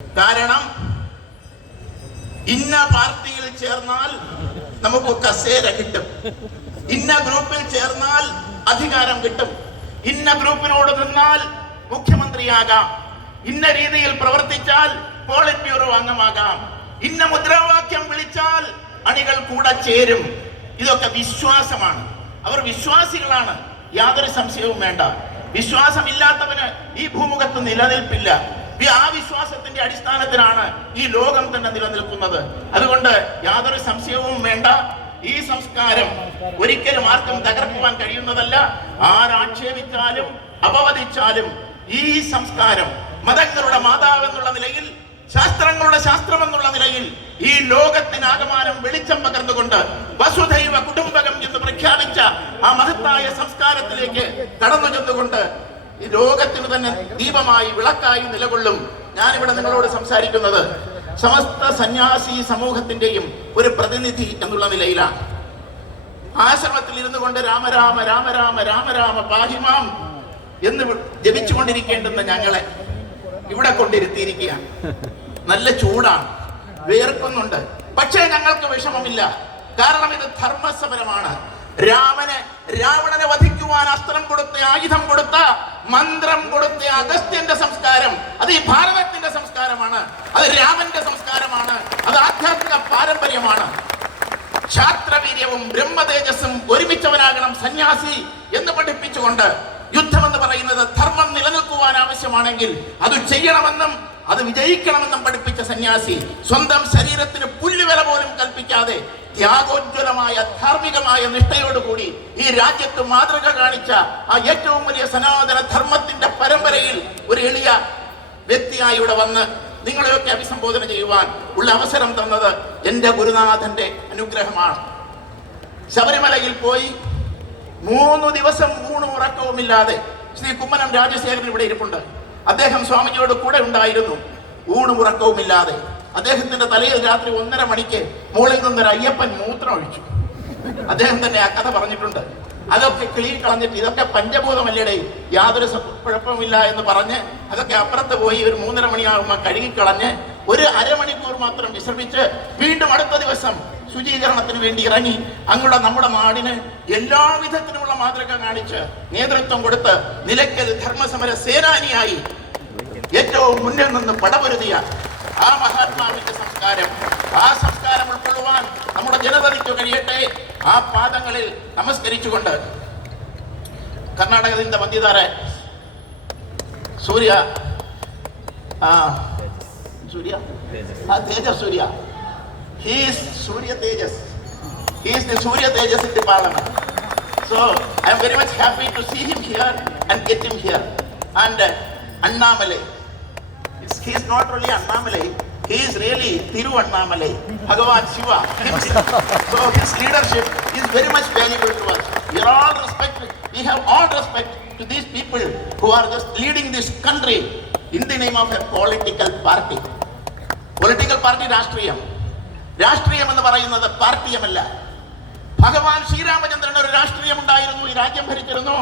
കാരണം ഇന്ന പാർട്ടിയിൽ ചേർന്നാൽ നമുക്ക് കസേര കിട്ടും, ഇന്ന ഗ്രൂപ്പിൽ ചേർന്നാൽ അധികാരം കിട്ടും, ഇന്ന ഗ്രൂപ്പിനോട് നിന്നാൽ മുഖ്യമന്ത്രിയാകാം, ഇന്ന രീതിയിൽ പ്രവർത്തിച്ചാൽ പോളിറ്റ് ബ്യൂറോ അംഗമാകാം, ഇന്ന മുദ്രാവാക്യം വിളിച്ചാൽ അണികൾ കൂടെ ചേരും. ഇതൊക്കെ വിശ്വാസമാണ്. അവർ വിശ്വാസികളാണ്, യാതൊരു സംശയവും വേണ്ട. വിശ്വാസമില്ലാത്തവന് ഈ ഭൂമുഖത്ത് നിലനിൽപ്പില്ല. ആ വിശ്വാസത്തിന്റെ അടിസ്ഥാനത്തിലാണ് ഈ ലോകം തന്നെ നിലനിൽക്കുന്നത്. അതുകൊണ്ട് യാതൊരു സംശയവും വേണ്ട, ഈ സംസ്കാരം ഒരിക്കലും ആർക്കും തകർക്കുവാൻ കഴിയുന്നതല്ല. ആരാക്ഷേപിച്ചാലും അപവദിച്ചാലും ഈ സംസ്കാരം മതങ്ങളുടെ മാതാവ് എന്നുള്ള നിലയിൽ, ശാസ്ത്രങ്ങളുടെ ശാസ്ത്രം എന്നുള്ള നിലയിൽ ഈ ലോകത്തിനാകമാനം വെളിച്ചം പകർന്നുകൊണ്ട് വസുധൈവ കുടുംബകം എന്ന് പ്രഖ്യാപിച്ച ആ മഹത്തായ സംസ്കാരത്തിലേക്ക് കടന്നു ചെന്നുകൊണ്ട് ഈ ലോകത്തിന് തന്നെ ദീപമായി വിളക്കായി നിലകൊള്ളും. ഞാനിവിടെ നിങ്ങളോട് സംസാരിക്കുന്നത് സമസ്ത സന്യാസി സമൂഹത്തിന്റെയും ഒരു പ്രതിനിധി എന്നുള്ള നിലയിലാണ്. ആശ്രമത്തിൽ ഇരുന്നു കൊണ്ട് രാമരാമ രാമരാമ രാമരാമ പാഹിമാം എന്ന് ജപിച്ചുകൊണ്ടിരിക്കേണ്ടുന്ന ഞങ്ങളെ ഇവിടെ കൊണ്ടിരുത്തിയിരിക്കുകയാണ്. നല്ല ചൂടാണ്, വേർക്കുന്നുണ്ട്. പക്ഷേ ഞങ്ങൾക്ക് വിഷമമില്ല. കാരണം ഇത് ധർമ്മസമരമാണ്. രാവണനെ വധിക്കുവാൻ അസ്ത്രം കൊടുത്ത, ആയുധം കൊടുത്ത, മന്ത്രം കൊടുത്ത അഗസ്ത്യന്റെ സംസ്കാരം അത് ഈ ഭാരതത്തിന്റെ സംസ്കാരമാണ്. അത് രാമന്റെ സംസ്കാരമാണ്. അത് ആധ്യാത്മിക പാരമ്പര്യമാണ്. ക്ഷാത്രവീര്യവും ബ്രഹ്മതേജസ്സും ഒരുമിച്ചവനാകണം സന്യാസി എന്ന് പഠിപ്പിച്ചുകൊണ്ട് യുദ്ധം എന്ന് പറയുന്നത് ധർമ്മം നിലനിൽക്കുവാൻ ആവശ്യമാണെങ്കിൽ അത് ചെയ്യണമെന്നും അത് വിജയിക്കണമെന്നും പഠിപ്പിച്ച സന്യാസി സ്വന്തം ശരീരത്തിന് പുല്ലുവില പോലും കൽപ്പിക്കാതെ ത്യാഗോജ്വലമായ ധാർമ്മികമായ നിഷ്ഠയോടുകൂടി ഈ രാജ്യത്ത് മാതൃക കാണിച്ച ആ ഏറ്റവും വലിയ സനാതന ധർമ്മത്തിന്റെ പരമ്പരയിൽ ഒരു എളിയ വ്യക്തിയായി ഇവിടെ വന്ന് നിങ്ങളെയൊക്കെ അഭിസംബോധന ചെയ്യുവാൻ ഉള്ള അവസരം തന്നത് എന്റെ ഗുരുനാഥന്റെ അനുഗ്രഹമാണ്. ശബരിമലയിൽ പോയി 3 ദിവസം ഊണും ഉറക്കവുമില്ലാതെ ശ്രീ കുമ്മനം രാജശേഖരൻ ഇവിടെ ഇരിപ്പുണ്ട്. അദ്ദേഹം സ്വാമിജിയോട് കൂടെ ഉണ്ടായിരുന്നു. ഊണും ഉറക്കവുമില്ലാതെ അദ്ദേഹത്തിന്റെ തലയിൽ രാത്രി 1:30 മണിക്ക് മുകളിൽ നിന്നൊരു അയ്യപ്പൻ മൂത്രം ഒഴിച്ചു. അദ്ദേഹം തന്നെ ആ കഥ പറഞ്ഞിട്ടുണ്ട്. അതൊക്കെ കിളി കളഞ്ഞിട്ട് ഇതൊക്കെ പഞ്ചഭൂതമല്ലേടെ, യാതൊരു കുഴപ്പമില്ല എന്ന് പറഞ്ഞ് അതൊക്കെ അപ്പുറത്ത് പോയി ഒരു 3:30 മണിയാകുമ്പോൾ കഴുകിക്കളഞ്ഞ് ഒരു അരമണിക്കൂർ മാത്രം വിശ്രമിച്ച് വീണ്ടും അടുത്ത ദിവസം ശുചീകരണത്തിന് വേണ്ടി ഇറങ്ങി അങ്ങോട്ട് നമ്മുടെ നാടിന് എല്ലാവിധത്തിലുമുള്ള മാതൃക കാണിച്ച് നേതൃത്വം കൊടുത്ത് നിലയ്ക്കൽ ധർമ്മസമര സേനാനിയായി ഏറ്റവും മുന്നിൽ നിന്ന് പടപൊരുതിയ ആ മഹാത്മാവിന്റെ സംസ്കാരം, ആ സംസ്കാരം ഉൾക്കൊള്ളുവാൻ നമ്മുടെ ജനതയ്ക്ക് കഴിയട്ടെ. ആ പാദങ്ങളിൽ നമസ്കരിച്ചുകൊണ്ട് കർണാടകത്തിന്റെ മധ്യധാര സൂര്യ തേജസ്, he is Surya Tejas. He is the Surya Tejas in the parliament. So I am very much happy to see him here and get him here. And Annamalai, he is not really Annamalai, he is really Thiru Annamalai, Bhagavan Shiva himself. So his leadership is very much valuable to us. We have all respect to these people who are just leading this country in the name of a political party. Political party രാഷ്ട്രീയം എന്ന് പറയുന്നത് പാർട്ടിയമല്ല. ഭഗവാൻ ശ്രീരാമചന്ദ്രൻ ഒരു രാഷ്ട്രീയം ഉണ്ടായിരുന്നു, ഈ രാജ്യം ഭരിച്ചിരുന്നു.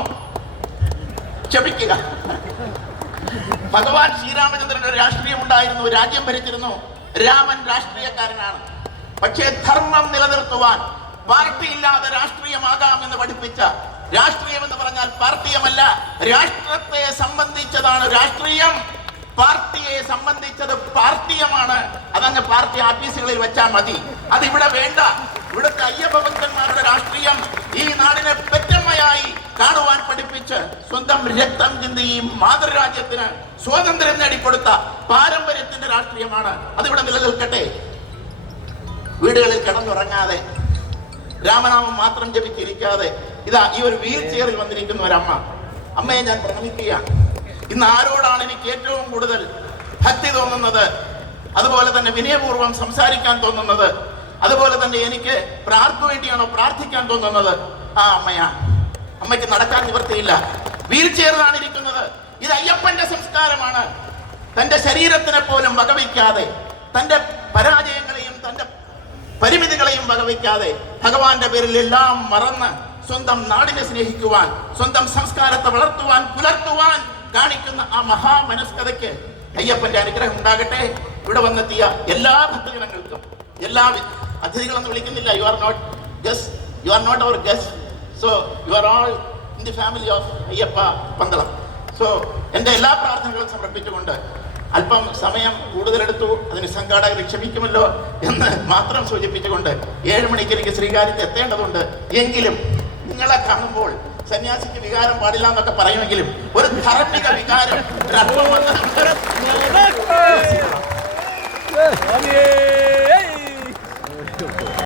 ക്ഷമിക്കുക, ഭഗവാൻ ശ്രീരാമചന്ദ്രൻ ഒരു രാഷ്ട്രീയം ഉണ്ടായിരുന്നു, രാജ്യം ഭരിച്ചിരുന്നു. രാമൻ രാഷ്ട്രീയക്കാരനാണ്. പക്ഷേ ധർമ്മം നിലനിർത്തുവാൻ പാർട്ടി ഇല്ലാതെ രാഷ്ട്രീയമാകാം എന്ന് പഠിപ്പിച്ച, രാഷ്ട്രീയം എന്ന് പറഞ്ഞാൽ പാർട്ടിയമല്ല, രാഷ്ട്രത്തെ സംബന്ധിച്ചതാണ് രാഷ്ട്രീയം. പാർട്ടിയെ സംബന്ധിച്ചത് പാർട്ടിയമാണ്. അതങ്ങ് പാർട്ടി ഓഫീസുകളിൽ വെച്ചാൽ മതി, അതിവിടെ വേണ്ട. ഇവിടുത്തെ അയ്യപ്പ ഭക്തന്മാരുടെ രാഷ്ട്രീയം ഈ നാടിനെ പെറ്റമ്മയായി കാണുവാൻ പഠിപ്പിച്ച് സ്വന്തം രക്തം ചിന്തി ഈ മാതൃരാജ്യത്തിന് സ്വാതന്ത്ര്യം നേടിക്കൊടുത്ത പാരമ്പര്യത്തിന്റെ രാഷ്ട്രീയമാണ്. അതിവിടെ നിലനിൽക്കട്ടെ. വീടുകളിൽ കിടന്നുറങ്ങാതെ രാമനാമം മാത്രം ജപിച്ചിരിക്കാതെ ഇതാ ഈ ഒരു വീൽ ചെയറിൽ വന്നിരിക്കുന്ന ഒരമ്മ, അമ്മയെ ഞാൻ പ്രണമിക്കുകയാണ്. ഇന്ന് ആരോടാണ് എനിക്ക് ഏറ്റവും കൂടുതൽ ഭക്തി തോന്നുന്നത്, അതുപോലെ തന്നെ വിനയപൂർവ്വം സംസാരിക്കാൻ തോന്നുന്നത്, അതുപോലെ തന്നെ എനിക്ക് ആർക്കു വേണ്ടിയാണോ പ്രാർത്ഥിക്കാൻ തോന്നുന്നത്, ആ അമ്മയാണ്. അമ്മയ്ക്ക് നടക്കാൻ നിവൃത്തിയില്ല, വീൽ ചെയറിലാണ് ഇരിക്കുന്നത്. ഇത് അയ്യപ്പന്റെ സംസ്കാരമാണ്. തന്റെ ശരീരത്തിനെ പോലും വകവയ്ക്കാതെ, തന്റെ പരാജയങ്ങളെയും തന്റെ പരിമിതികളെയും വകവയ്ക്കാതെ ഭഗവാന്റെ പേരിൽ എല്ലാം മറന്ന് സ്വന്തം നാടിനെ സ്നേഹിക്കുവാൻ, സ്വന്തം സംസ്കാരത്തെ വളർത്തുവാൻ, പുലർത്തുവാൻ കാണിക്കുന്ന ആ മഹാമനസ്കതയ്ക്ക് അയ്യപ്പന്റെ അനുഗ്രഹം ഉണ്ടാകട്ടെ. ഇവിടെ വന്നെത്തിയ എല്ലാ ഭക്തജനങ്ങൾക്കും, എല്ലാ അതിഥികളെന്ന് വിളിക്കുന്നില്ല. You are not guest, you are not our guest. So you are all in the family of Ayyappa Pandalam. സോ എൻ്റെ എല്ലാ പ്രാർത്ഥനകളും സമർപ്പിച്ചുകൊണ്ട് അല്പം സമയം കൂടുതലെടുത്തു, അതിന് സംഘാടകർ ക്ഷമിക്കുമല്ലോ എന്ന് മാത്രം സൂചിപ്പിച്ചുകൊണ്ട് 7 മണിക്ക് എനിക്ക് ശ്രീകാര്യത്ത് എത്തേണ്ടതുണ്ട്. എങ്കിലും നിങ്ങളെ കാണുമ്പോൾ സന്യാസിക്ക് വികാരം പാടില്ല എന്നൊക്കെ പറയുമെങ്കിലും ഒരു ധാർമ്മിക വികാരം ഒരല്പം വന്നത്